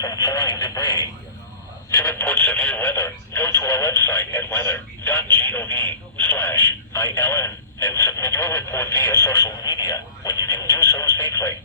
from flying debris. To report severe weather, go to our website at weather.gov/ILN and submit your report via social media when you can do so safely.